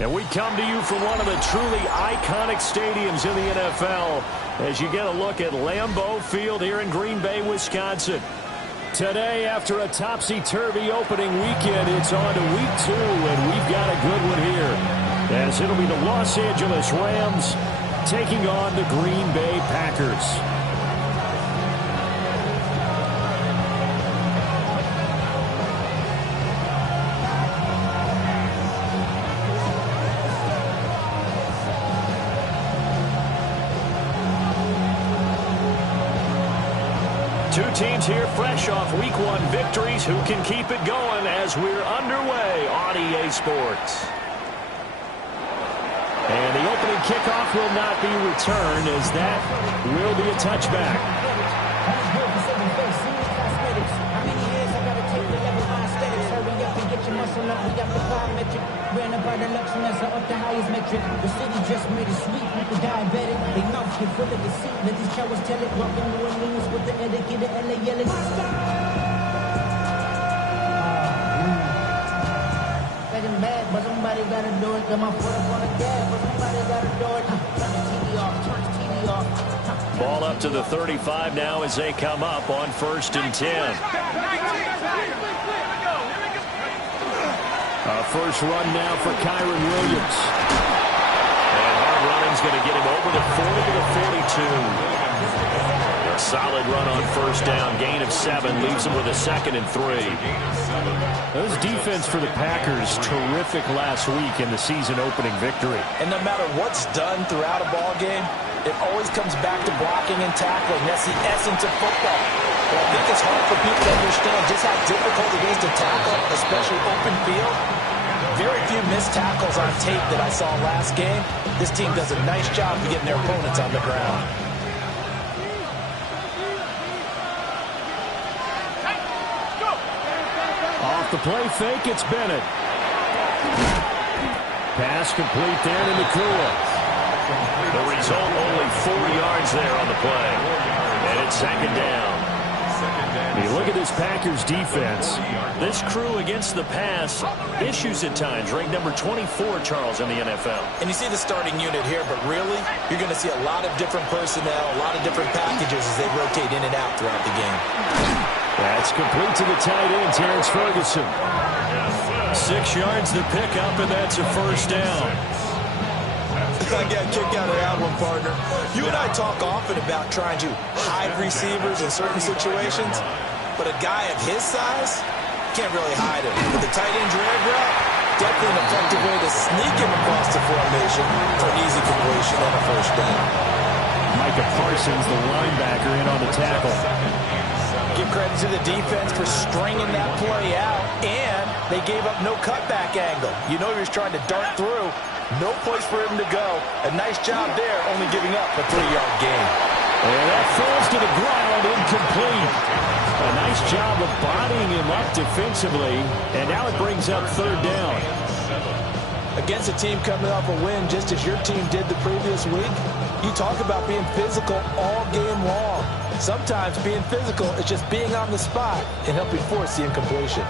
And we come to you from one of the truly iconic stadiums in the NFL as you get a look at Lambeau Field here in Green Bay, Wisconsin. Today, after a topsy-turvy opening weekend, it's on to week 2, and we've got a good one here, as it'll be the Los Angeles Rams taking on the Green Bay Packers. Two teams here fresh off Week 1 victories who can keep it going as we're underway on EA Sports. And the opening kickoff will not be returned as that will be a touchback. Up the highest metric. The city just made it sweet like the diabetic. They mouth get full of deceit. Let these cowards tell it. Walking New Orleans with the etiquette of LA yelling. Second bad, but somebody gotta do it. Got my foot up on the gas, but somebody gotta do it. Turn the TV off, turn the TV off. Ball up to the 35 now as they come up on 1st and 10. First run now for Kyren Williams. And hard running's going to get him over the 40 to the 42. A solid run on 1st down. Gain of 7 leaves him with a 2nd and 3. Those defense for the Packers, terrific last week in the season-opening victory. And no matter what's done throughout a ball game, it always comes back to blocking and tackling. That's the essence of football. But I think it's hard for people to understand just how difficult it is to tackle, especially open field. Very few missed tackles on tape that I saw last game. This team does a nice job of getting their opponents on the ground. Off the play fake, it's Bennett. Pass complete there to Nakua. The result, only 4 yards there on the play. And it's 2nd down. You look at this Packers defense. This crew against the pass, issues at times. Ranked number 24, Charles, in the NFL. And you see the starting unit here, but really, you're going to see a lot of different personnel, a lot of different packages as they rotate in and out throughout the game. That's complete to the tight end, Terrence Ferguson. 6 yards to pick up, and that's a 1st down. I got a kick out of that one, partner. You and I talk often about trying to hide receivers in certain situations, but a guy of his size can't really hide him. With the tight end drag route, definitely an effective way to sneak him across the formation for an easy completion and a 1st down. Micah Parsons, the linebacker, in on the tackle. Give credit to the defense for stringing that play out, and they gave up no cutback angle. You know he was trying to dart through. No place for him to go. A nice job there, only giving up a 3-yard gain. And that falls to the ground, incomplete. A nice job of bodying him up defensively, and now it brings up 3rd down. Against a team coming off a win, just as your team did the previous week, you talk about being physical all game long. Sometimes being physical is just being on the spot and helping force the incompletion.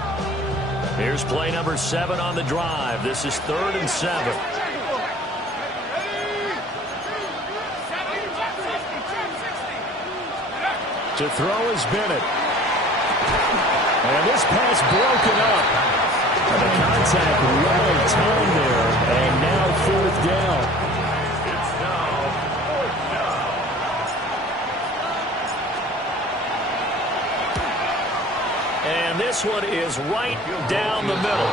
Here's play number 7 on the drive. This is 3rd and 7. To throw is Bennett. And this pass broken up. And the contact well timed there. And now 4th down. It's now 4th down. And this one is right down the middle.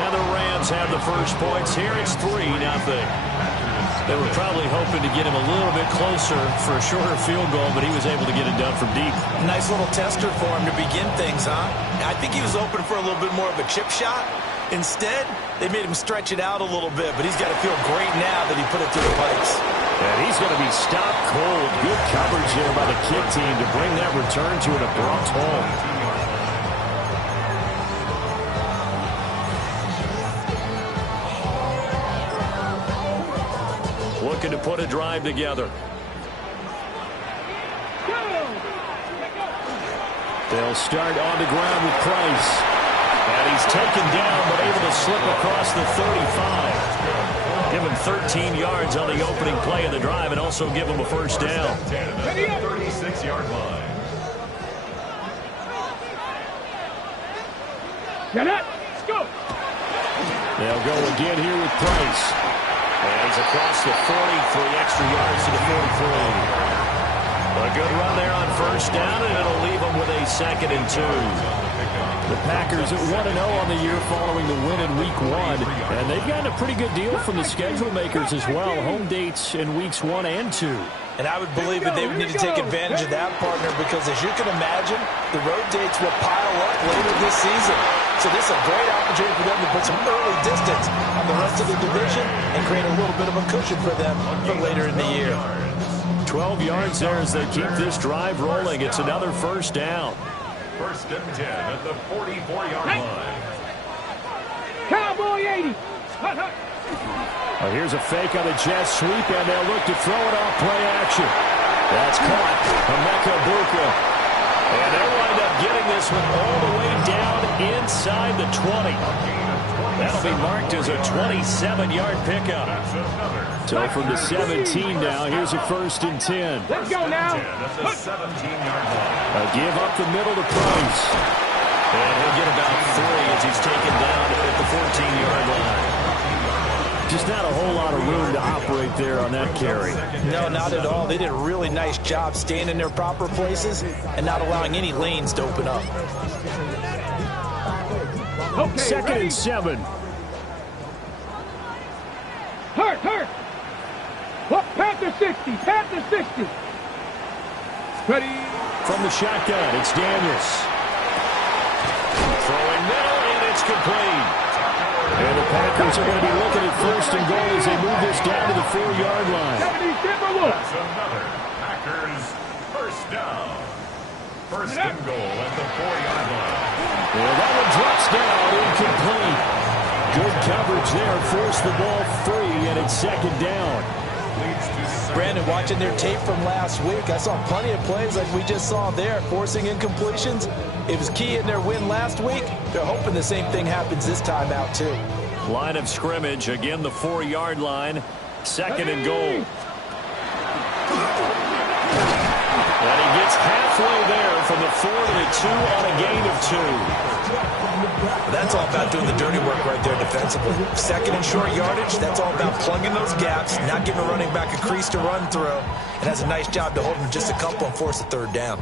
And the Rams have the first points here. It's 3-0. They were probably hoping to get him a little bit closer for a shorter field goal, but he was able to get it done from deep. Nice little tester for him to begin things, huh? I think he was open for a little bit more of a chip shot. Instead, they made him stretch it out a little bit, but he's got to feel great now that he put it through the pipes. And he's going to be stopped cold. Good coverage there by the kick team to bring that return to an abrupt halt. Looking to put a drive together. They'll start on the ground with Price. And he's taken down, but able to slip across the 35. Give him 13 yards on the opening play of the drive and also give him a first down. 36-yard line. Get it. Let's go. They'll go again here with Price. And he's across the 40, 3 extra yards to the 43. A good run there on first down, and it'll leave them with a 2nd and 2. The Packers at 1-0 on the year following the win in Week 1. And they've gotten a pretty good deal from the schedule makers as well. Home dates in Weeks 1 and 2. And I would believe that they would need to take advantage of that, partner, because as you can imagine, the road dates will pile up later this season. So this is a great opportunity for them to put some early distance on the rest of the division and create a little bit of a cushion for them for later in the year. 12 yards there as they keep this drive rolling. It's another first down. 1st and 10 at the 44-yard line. Cowboy 80. Here's a fake on the jet sweep, and they'll look to throw it off play action. That's caught. Emeka Egbuka. And they'll wind up getting this one all the way down inside the 20. That'll be marked as a 27-yard pickup. So from the 17 now, here's a 1st and 10. Let's go now. That's a 17-yard line. A give up the middle to Price. And he'll get about 3 as he's taken down at the 14-yard line. Just not a whole lot of room to operate there on that carry. No, not at all. They did a really nice job staying in their proper places and not allowing any lanes to open up. Okay, 2nd and 7. Hurt. What? Panther 60. Panther 60. Ready. From the shotgun, it's Daniels. Throwing middle, and it's complete. And the Packers are going to be looking at 1st and goal as they move this down to the 4-yard line. That's another Packers first down. 1st and goal at the 4-yard line. Well, that one drops down, incomplete. Good coverage there, forced the ball free, and it's 2nd down. Brandon, watching their tape from last week, I saw plenty of plays like we just saw there, forcing incompletions. It was key in their win last week. They're hoping the same thing happens this time out, too. Line of scrimmage, again the 4-yard line, 2nd and goal. And he gets halfway there from the 4 to the 2 on a gain of 2. That's all about doing the dirty work right there defensively. 2nd and short yardage, that's all about plugging those gaps, not giving a running back a crease to run through, and has a nice job to hold him just a couple and force a 3rd down.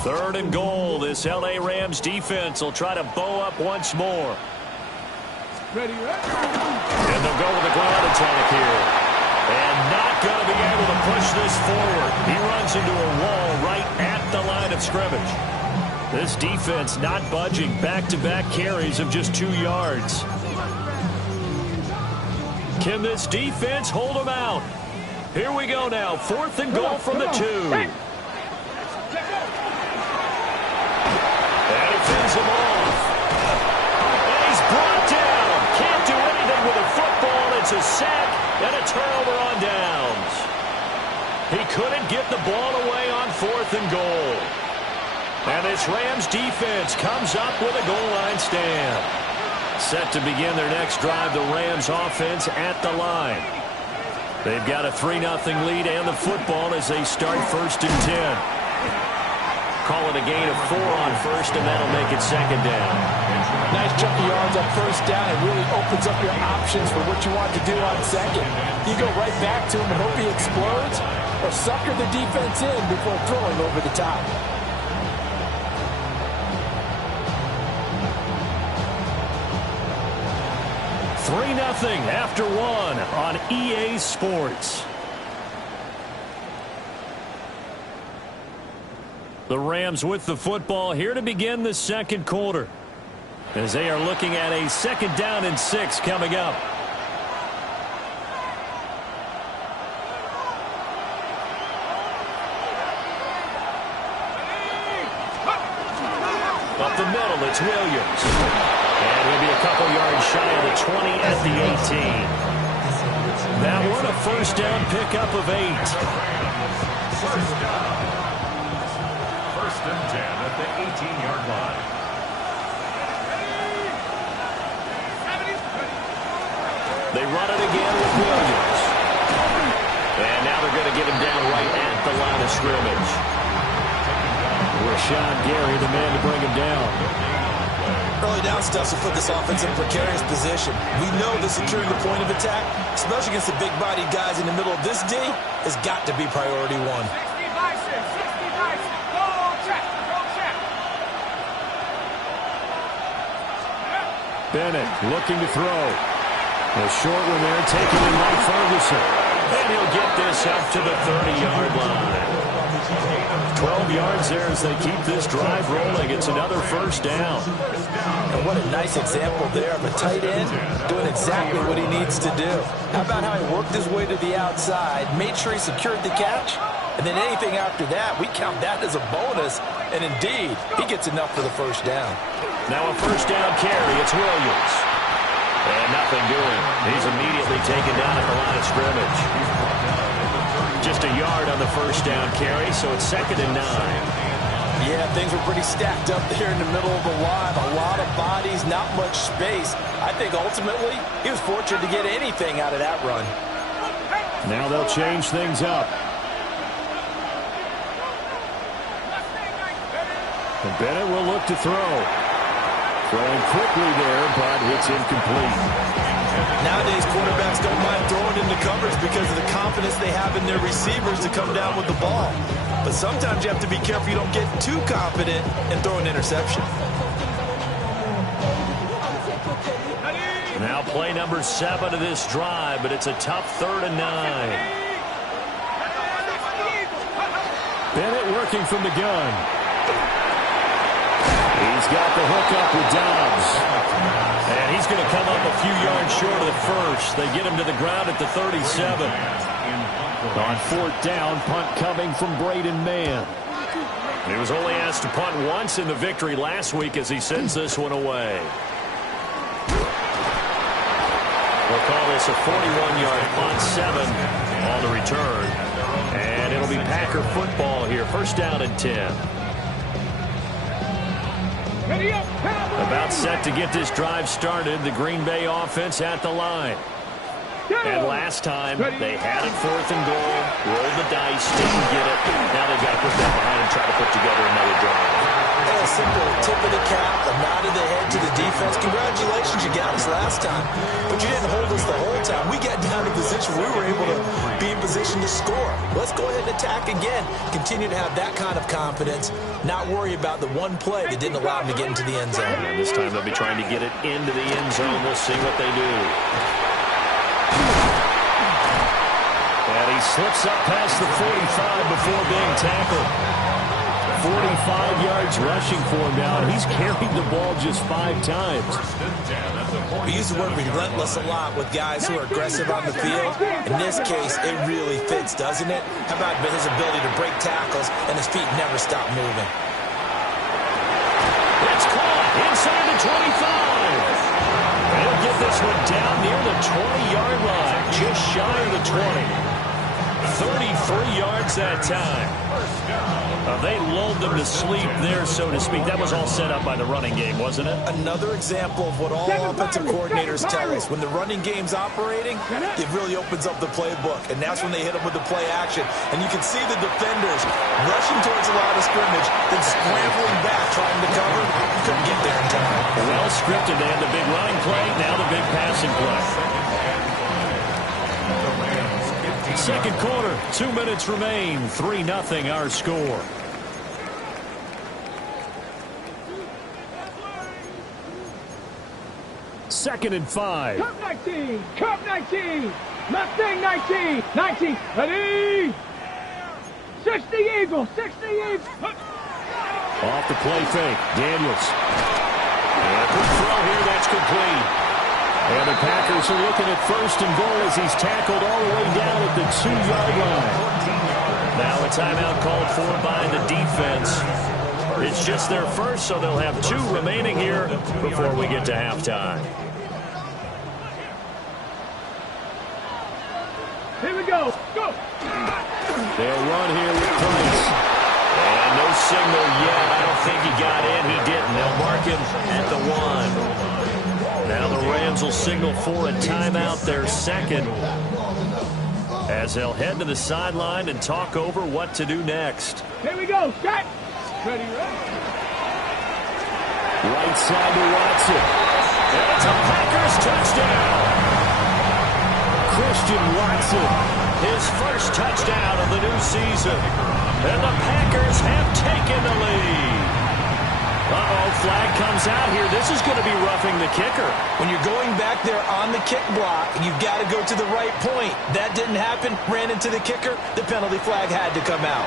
Third and goal. This L.A. Rams defense will try to bow up once more. Ready. And they'll go with a ground attack here. And not going to be able to push this forward. He runs into a wall right at the line of scrimmage. This defense not budging. Back-to-back carries of just 2 yards. Can this defense hold them out? Here we go now. 4th and goal from the 2. And he fends him off. And he's brought down. Can't do anything with a football. It's a sack and a turnover on downs. He couldn't get the ball away on 4th and goal. And this Rams defense comes up with a goal line stand. Set to begin their next drive, the Rams offense at the line. They've got a 3-0 lead and the football as they start 1st and 10. Call it a gain of 4 on 1st, and that'll make it 2nd down. Nice chunk of yards on 1st down. It really opens up your options for what you want to do on 2nd. You go right back to him and hope he explodes, or sucker the defense in before throwing over the top. Nothing after 1 on EA Sports. The Rams with the football here to begin the 2nd quarter, as they are looking at a 2nd down and 6 coming up. Up the middle, it's Williams. And he'll be a couple yards shy of the 20 at the 18. That one a 1st down pickup of 8. going to get him down right at the line of scrimmage. Rashawn Gary, the man to bring him down. Early down stuff will put this offense in a precarious position. We know that securing the point of attack, especially against the big-bodied guys in the middle of this D, has got to be priority one. Bennett looking to throw. A short one there, taken in by Ferguson. And he'll get this up to the 30-yard line. 12 yards there as they keep this drive rolling. It's another first down. And what a nice example there of a tight end doing exactly what he needs to do. How about how he worked his way to the outside, made sure he secured the catch, and then anything after that, we count that as a bonus. And indeed, he gets enough for the first down. Now a first down carry. It's Williams. And nothing doing. He's immediately taken down at the line of scrimmage. Just a yard on the first down carry, so it's 2nd and 9. Yeah, things were pretty stacked up there in the middle of the line. A lot of bodies, not much space. I think ultimately he was fortunate to get anything out of that run. Now they'll change things up. And Bennett will look to throw. Throwing quickly there, but it's incomplete. Nowadays, quarterbacks don't mind throwing into coverage because of the confidence they have in their receivers to come down with the ball. But sometimes you have to be careful you don't get too confident and throw an interception. Now play number 7 of this drive, but it's a tough 3rd and 9. Bennett working from the gun. He's got the hook up with Dobbs. And he's going to come up a few yards short of the first. They get him to the ground at the 37. On 4th down, punt coming from Braden Mann. He was only asked to punt once in the victory last week as he sends this one away. We'll call this a 41-yard punt, 7 on the return. And it'll be Packer football here. First down and 10. About set to get this drive started. The Green Bay offense at the line. And last time, they had it 4th and goal, rolled the dice, didn't get it. Now they've got to put that behind and try to put together another drive. A simple tip of the cap, a nod of the head to the defense. Congratulations, you got us last time. But you didn't hold us the whole time. We got down to position we were able to be in position to score. Let's go ahead and attack again. Continue to have that kind of confidence. Not worry about the one play that didn't allow them to get into the end zone. And this time they'll be trying to get it into the end zone. We'll see what they do. And he slips up past the 45 before being tackled. 45 yards rushing for him now, and he's carried the ball just 5 times. We use the word relentless a lot with guys who are aggressive on the field. In this case, it really fits, doesn't it? How about his ability to break tackles and his feet never stop moving? It's caught inside the 25. They'll get this one down near the 20-yard line, just shy of the 20. 33 yards that time. They lulled them to sleep there, so to speak. That was all set up by the running game, wasn't it? Another example of what all offensive coordinators tell us. When the running game's operating, it really opens up the playbook, and that's when they hit them with the play action. And you can see the defenders rushing towards the line of scrimmage, then scrambling back, trying to cover. Couldn't get there in time. Well scripted. They had the big running play, now the big passing play. Second quarter, 2 minutes remain. 3-0 our score. Second and 5. Cup 19. Cup 19. Mustang 19. 19. Ready. 60 Eagles. 60 Eagles. Off the play fake. Daniels. And a quick throw here. That's complete. And the Packers are looking at 1st and goal as he's tackled all the way down at the 2-yard line. Now a timeout called for by the defense. It's just their first, so they'll have 2 remaining here before we get to halftime. Here we go. Go. They'll run here with Price. And no signal yet. I don't think he got in. He didn't. They'll mark him at the 1. Now the Rams will signal for a timeout, their second. as they'll head to the sideline and talk over what to do next. Here we go. Shot. Ready, ready. Right side to Watson. And it's a Packers touchdown. Christian Watson, his first touchdown of the new season. And the Packers have taken the lead. Uh-oh, flag comes out here. This is going to be roughing the kicker. When you're going back there on the kick block, you've got to go to the right point. That didn't happen. Ran into the kicker. The penalty flag had to come out.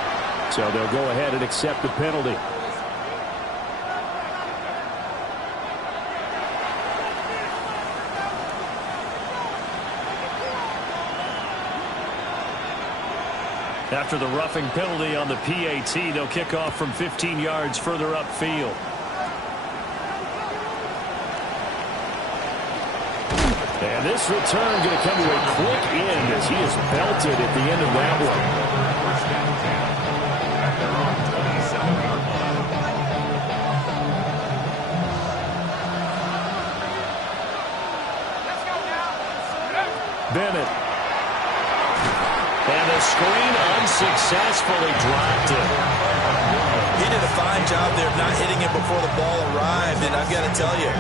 So they'll go ahead and accept the penalty. After the roughing penalty on the PAT, they'll kick off from 15 yards further upfield. And this return going to come to a quick end as he is belted at the end of that one. Bennett. And the screen unsuccessfully dropped it. He did a fine job there of not hitting it before the ball arrived, and I've got to tell you,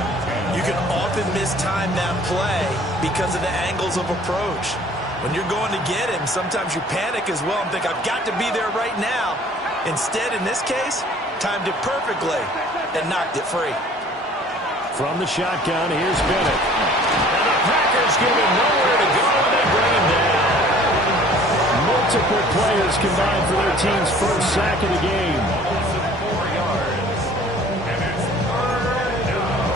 you can often mistime that play because of the angles of approach. When you're going to get him, sometimes you panic as well and think, I've got to be there right now. Instead, in this case, timed it perfectly and knocked it free. From the shotgun, here's Bennett. And the Packers give him nowhere to go, and they bring him down. Multiple players combined for their team's first sack of the game. 4 yards. And it's third down.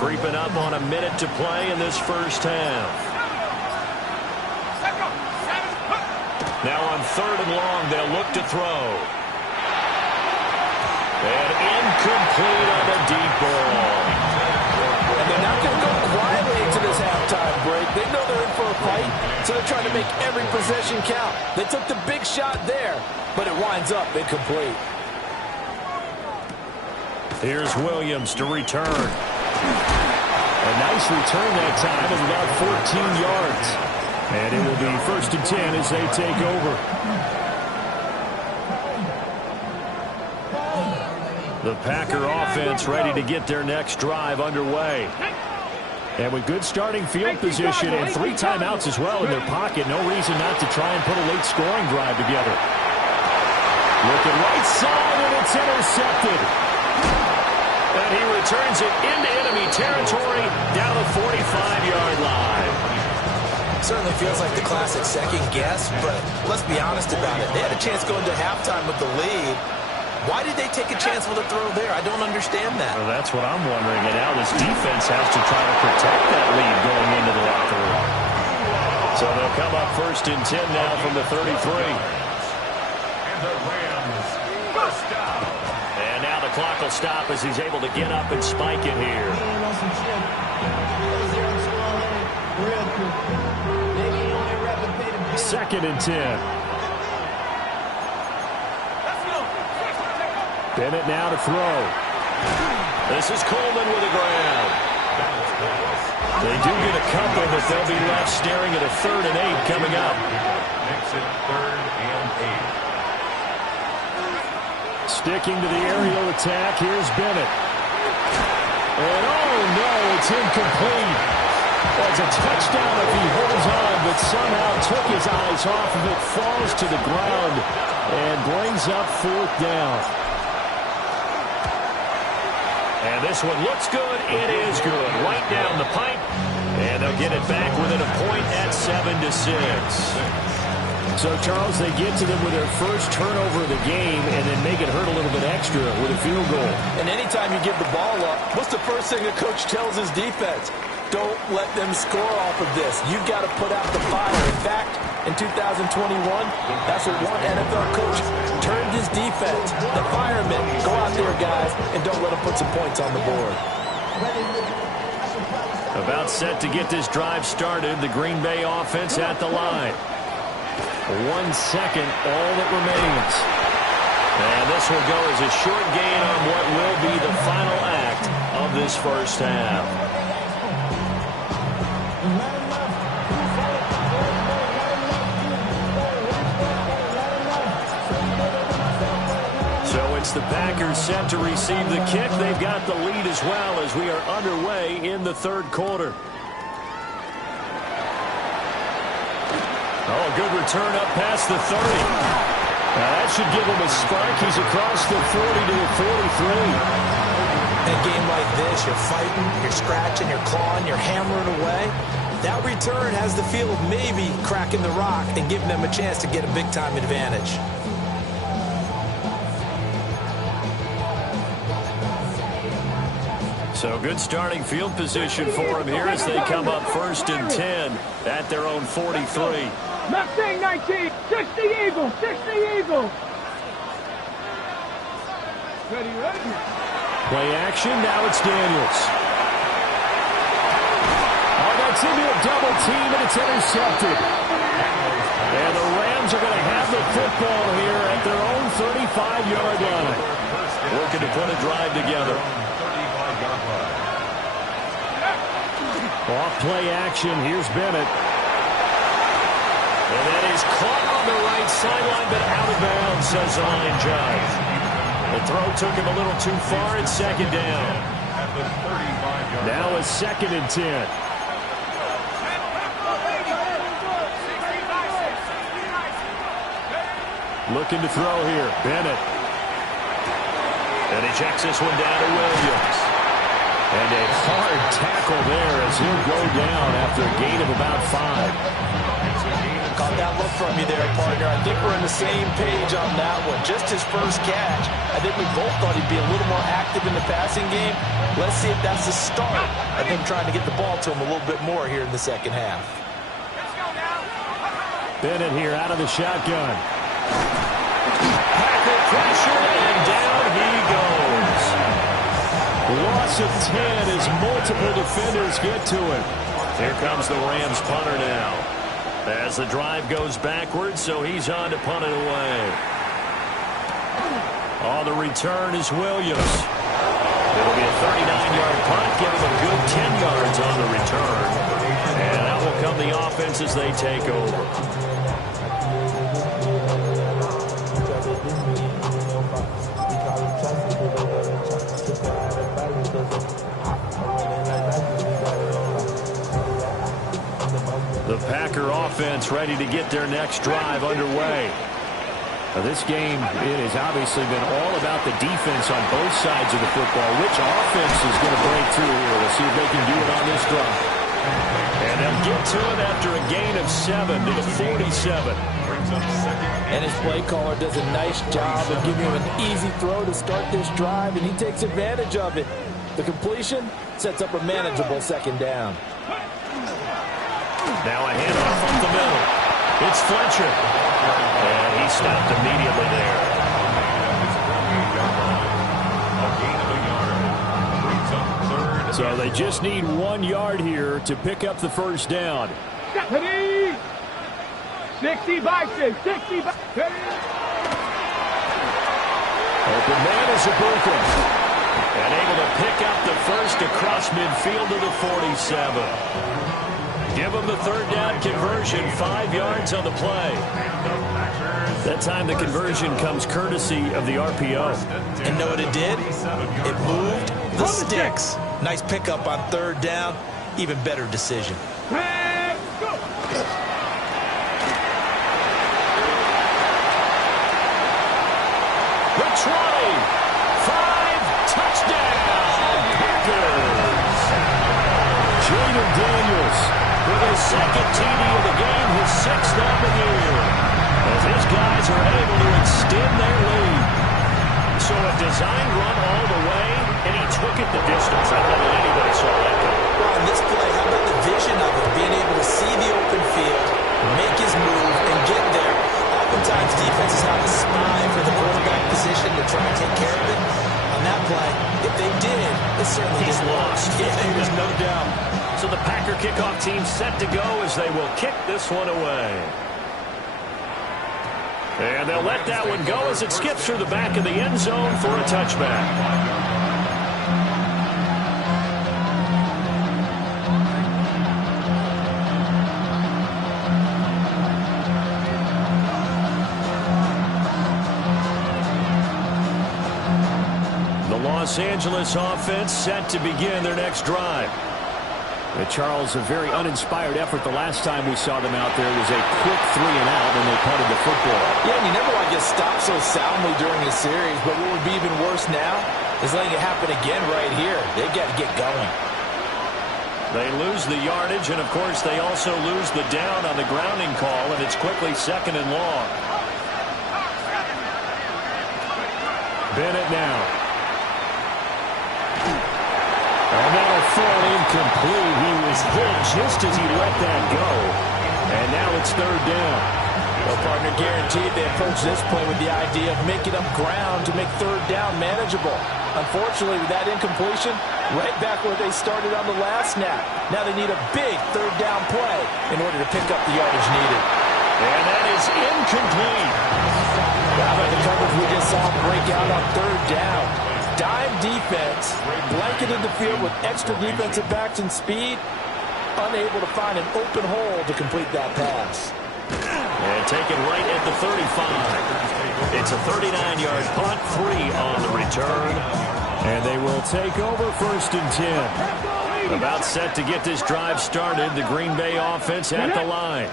Creeping up on a minute to play in this first half. Now on 3rd and long, they'll look to throw. And incomplete on the deep ball. And they're not going to go quietly into this halftime break. They know they're in for a fight, so they're trying to make every possession count. They took the big shot there, but it winds up incomplete. Here's Williams to return. A nice return that time of about 14 yards. And it will be 1st and 10 as they take over. The Packer offense ready to get their next drive underway. And with good starting field position and 3 timeouts as well in their pocket, no reason not to try and put a late scoring drive together. Looking right side, and it's intercepted. And he returns it into enemy territory down the 45-yard line. Certainly feels like the classic second guess, but let's be honest about it. They had a chance going to halftime with the lead. Why did they take a chance with a throw there? I don't understand that. Well, that's what I'm wondering. And now this defense has to try to protect that lead going into the locker room. So they'll come up 1st and 10 now from the 33. And the Rams first down. And now the clock will stop as he's able to get up and spike it here. 2nd and 10. Bennett now to throw. This is Coleman with a grab. They do get a couple, but they'll be left staring at a 3rd and 8 coming up. Makes it 3rd and 8. Sticking to the aerial attack, here's Bennett. And oh no, it's incomplete. That's a touchdown if he holds on, but somehow took his eyes off of it, falls to the ground, and brings up 4th down. And this one looks good. It is good. Right down the pipe. And they'll get it back within a point at 7-6. So, Charles, they get to them with their first turnover of the game and then make it hurt a little bit extra with a field goal. And anytime you give the ball up, what's the first thing a coach tells his defense? Don't let them score off of this. You've got to put out the fire. In fact, in 2021, that's what one NFL coach turned his defense. The firemen, go out there, guys, and don't let them put some points on the board. About set to get this drive started. The Green Bay offense at the line. 1 second, all that remains. And this will go as a short gain on what will be the final act of this first half. So it's the Packers set to receive the kick. They've got the lead as well as we are underway in the third quarter. Oh, good return up past the 30. Now that should give him a spark. He's across the 40 to the 43. In a game like this, you're fighting, you're scratching, you're clawing, you're hammering away. That return has the feel of maybe cracking the rock and giving them a chance to get a big-time advantage. So good starting field position for him here as they come up 1st and 10 at their own 43. Mustang 19, 60 Eagles, 60 Eagles. Ready. Play action, now it's Daniels. Oh, that's into a double team, and it's intercepted. And the Rams are going to have the football here at their own 35-yard line. Looking to put a drive together. Off play action, here's Bennett. And that is caught on the right sideline, but out of bounds, says the line judge. The throw took him a little too far. It's 2nd down. Now it's 2nd and 10. Looking to throw here. Bennett. And he checks this one down to Williams. And a hard tackle there as he'll go down after a gain of about 5. Caught that look from you there, partner. I think we're on the same page on that one. Just his first catch. I think we both thought he'd be a little more active in the passing game. Let's see if that's the start of them trying to get the ball to him a little bit more here in the second half. Bennett here out of the shotgun. Packer pressure, and down he goes. Loss of 10 as multiple defenders get to him. Here comes the Rams punter now. As the drive goes backwards, so he's on to punt it away. On the return is Williams. It'll be a 39-yard punt, giving a good 10 yards on the return. And out will come the offense as they take over. The Packer offense ready to get their next drive underway. Now this game, it has obviously been all about the defense on both sides of the football. Which offense is going to break through here? We'll see if they can do it on this drive. And they'll get to it after a gain of 7 to the 47. And his play caller does a nice job of giving him an easy throw to start this drive, and he takes advantage of it. The completion sets up a manageable 2nd down. Now a handoff up the middle. It's Fletcher. And he stopped immediately there. So they just need 1 yard here to pick up the 1st down. 60 by 6, 60 by 6. Open man is Ibuka. And able to pick up the 1st across midfield to the 47. Give them the 3rd down conversion, 5 yards on the play. That time the conversion comes courtesy of the RPO. And know what it did? It moved the sticks. Nice pickup on 3rd down. Even better decision. The 20, 5, touchdown, Packers. Jaden Daniels with his 2nd TD of the game, his 6th on the year. As his guys are able to extend their lead. So a designed run all the way, and he took it the distance. I don't know that anybody saw that coming. Well, on this play, how about the vision of it? Being able to see the open field, make his move, and get there. Oftentimes, defenses have a spy for the quarterback position to try and take care of it. On that play, if they did, it certainly He's lost. Yeah, there's no doubt. So the Packer kickoff team set to go as they will kick this one away. And they'll let that one go as it skips through the back of the end zone for a touchback. Los Angeles offense set to begin their next drive. Charles, a very uninspired effort the last time we saw them out there. It was a quick 3-and-out, and they punted the football. Yeah, and you never want to get stopped so soundly during a series, but what would be even worse now is letting it happen again right here. They've got to get going. They lose the yardage, and, of course, they also lose the down on the grounding call, and it's quickly 2nd and long. Bennett now. And that'll fall incomplete. He was hit just as he let that go. And now it's 3rd down. Well, partner, guaranteed they approach this play with the idea of making up ground to make 3rd down manageable. Unfortunately, with that incompletion, right back where they started on the last snap. Now they need a big 3rd down play in order to pick up the yardage needed. And that is incomplete. How about the coverage we just saw break out on 3rd down? Dime defense, blanketed the field with extra defensive backs and speed, unable to find an open hole to complete that pass. And taken right at the 35. It's a 39-yard punt, 3 on the return. And they will take over 1st and 10. About set to get this drive started, the Green Bay offense at the line.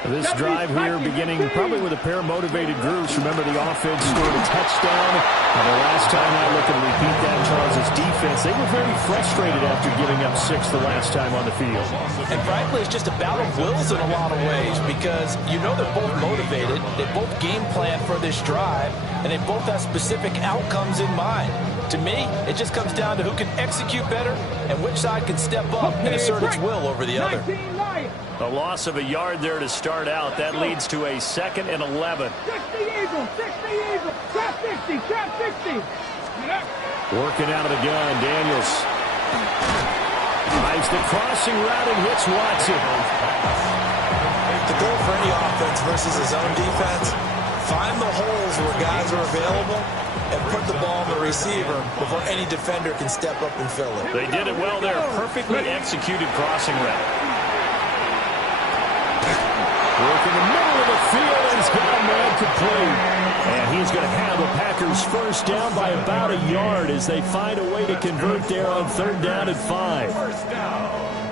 This drive here beginning probably with a pair of motivated groups. Remember, the offense scored a touchdown. And the last time I look and repeat that, Charles' defense, they were very frustrated after giving up 6 the last time on the field. And frankly, it's just a battle of wills in a lot of ways because you know they're both motivated. They both game plan for this drive, and they both have specific outcomes in mind. To me, it just comes down to who can execute better and which side can step up and assert its will over the other. A loss of a yard there to start out. That leads to a 2nd and 11. 60 Eagles, 60 Eagles, trap 60, trap 60. Working out of the gun, Daniels. Tries the crossing route and hits Watson. The goal for any offense versus his own defense, find the holes where guys are available and put the ball on the receiver before any defender can step up and fill it. They did it well there. Perfectly executed crossing route. Work in the middle of the field, and he's got a man complete. And he's going to have the Packers 1st down by about a yard as they find a way to convert there on 3rd down and 5.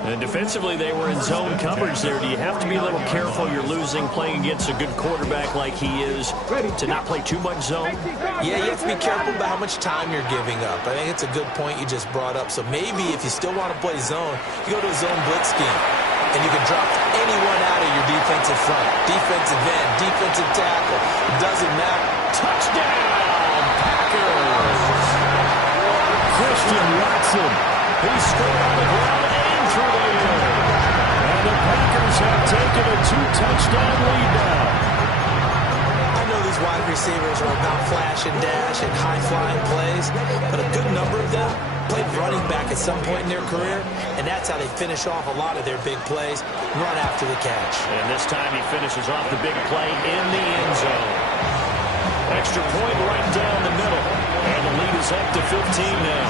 And defensively, they were in zone coverage there. Do you have to be a little careful? You're losing playing against a good quarterback like he is to not play too much zone? Yeah, you have to be careful about how much time you're giving up. I think it's a good point you just brought up. So maybe if you still want to play zone, you go to a zone blitz scheme. And you can drop anyone out of your defensive front. Defensive end, defensive tackle. It doesn't matter. Touchdown, Packers! Christian Watson. He scored on the ground and through the air. And the Packers have taken a 2-touchdown lead now. I know these wide receivers are about flash and dash and high-flying plays, but a good number of them played running back at some point in their career, and that's how they finish off a lot of their big plays, run after the catch. And this time he finishes off the big play in the end zone. Extra point right down the middle, and the lead is up to 15 now.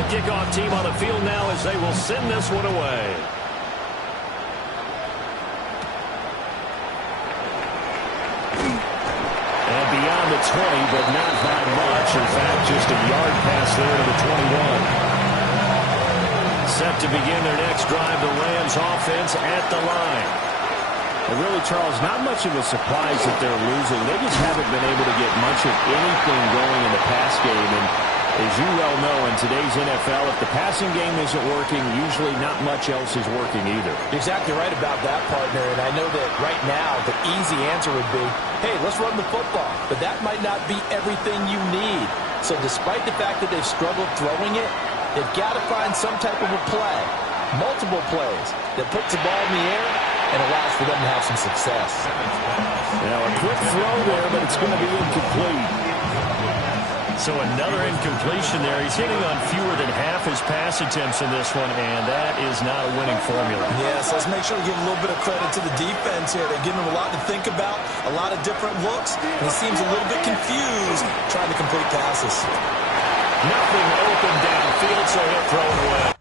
The kickoff team on the field now as they will send this one away. Beyond the 20, but not by much. In fact, just a yard pass there to the 21. Set to begin their next drive, the Rams offense at the line. And really, Charles, not much of a surprise that they're losing. They just haven't been able to get much of anything going in the pass game. And as you well know, in today's NFL, if the passing game isn't working, usually not much else is working either. You're exactly right about that, partner. And I know that right now the easy answer would be, hey, let's run the football. But that might not be everything you need. So despite the fact that they've struggled throwing it, they've got to find some type of a play, multiple plays, that puts the ball in the air and allows for them to have some success. Now a quick throw there, but it's going to be incomplete. So another incompletion there. He's hitting on fewer than half his pass attempts in this one, and that is not a winning formula. Yes, let's make sure we give a little bit of credit to the defense here. They're giving him a lot to think about, a lot of different looks, and he seems a little bit confused trying to complete passes. Nothing open downfield, so he'll throw it away.